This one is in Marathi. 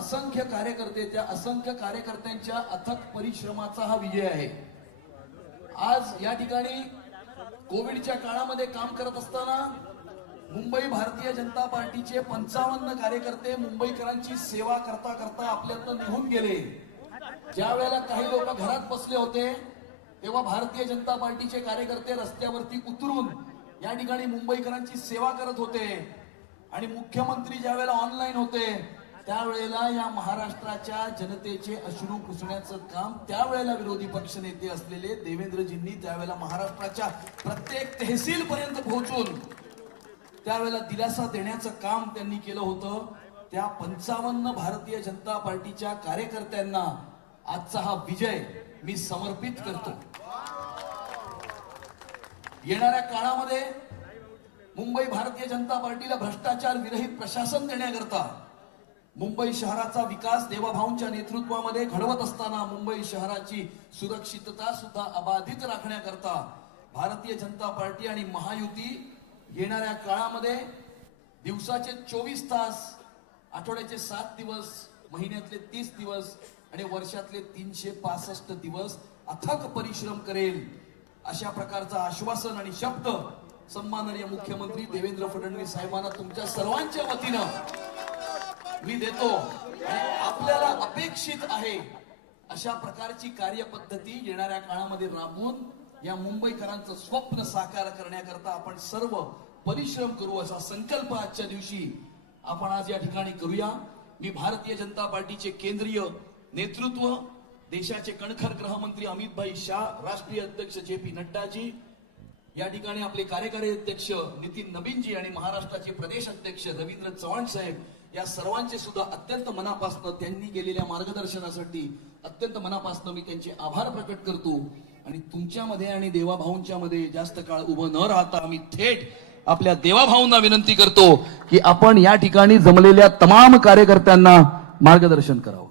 असंख्य कार्यकर्ते, त्या असंख्य कार्यकर्त्यांच्या अथक परिश्रमाचा हा विजय आहे। आज या ठिकाणी कोविडच्या काळामध्ये काम करत असताना मुंबई भारतीय जनता पार्टीचे 55 कार्यकर्ते मुंबईकरांची सेवा करता करता आपल्यातून निघून गेले। ज्या वेळेला काही लोक घरात बसले होते तेव्हा भारतीय जनता पार्टीचे कार्यकर्ते रस्त्यावरती उतरून या ठिकाणी मुंबईकरांची सेवा करत होते आणि मुख्यमंत्री ज्या वेळेला ऑनलाईन होते त्यावेळेला या महाराष्ट्राच्या जनतेचे अश्रू पुसण्याचं काम त्यावेळेला विरोधी पक्षनेते असलेले देवेंद्रजींनी त्यावेळेला महाराष्ट्राच्या प्रत्येक तहसील पर्यंत पोहोचून त्यावेळेला दिलासा देण्याचं काम त्यांनी केलं होतं। त्या 55 भारतीय जनता पार्टीच्या कार्यकर्त्यांना आजचा हा विजय मी समर्पित करतो। येणाऱ्या काळामध्ये मुंबई भारतीय जनता पार्टीला भ्रष्टाचार विरहित प्रशासन देण्याकरता, मुंबई शहराचा विकास देवाभाऊंच्या नेतृत्वामध्ये घडवत असताना मुंबई शहराची सुरक्षितता सुद्धा अबाधित राखण्याकरता भारतीय जनता पार्टी आणि महायुती येणाऱ्या काळामध्ये दिवसाचे 24 तास, आठवड्याचे 7 दिवस, महिन्यातले 30 दिवस आणि वर्षातले 365 दिवस अथक परिश्रम करेल अशा प्रकारचा आश्वासन आणि शब्द सन्माननीय मुख्यमंत्री देवेंद्र फडणवीस साहेबांना तुमच्या सर्वांच्या वतीनं मी देतो। आपल्याला अपेक्षित आहे अशा प्रकारची कार्यपद्धती येणाऱ्या काळामध्ये राबवून या मुंबईकरांचं स्वप्न साकार करण्याकरता आपण सर्व परिश्रम करू असा संकल्प आजच्या दिवशी आपण आज या ठिकाणी करूया। मी भारतीय जनता पार्टीचे केंद्रीय नेतृत्व, देशाचे कणखर गृहमंत्री अमित भाई शाह, राष्ट्रीय अध्यक्ष JP नड्डाजी, या ठिकाणी आपले कार्यकारी अध्यक्ष नितीन नवीनजी आणि महाराष्ट्राचे प्रदेश अध्यक्ष रवींद्र चव्हाण साहेब, या सर्वांचे सुद्धा अत्यंत मनापासून त्यांनी केलेल्या मार्गदर्शनासाठी अत्यंत मनापासून मी त्यांचे आभार प्रकट करतो। आणि तुमच्यामध्ये आणि देवाभाऊंच्या मध्ये जास्त काळ उभं न राहता आम्ही थेट आपल्या देवाभाऊंना विनंती करतो की आपण या ठिकाणी जमलेल्या तमाम कार्यकर्त्यांना मार्गदर्शन करावं।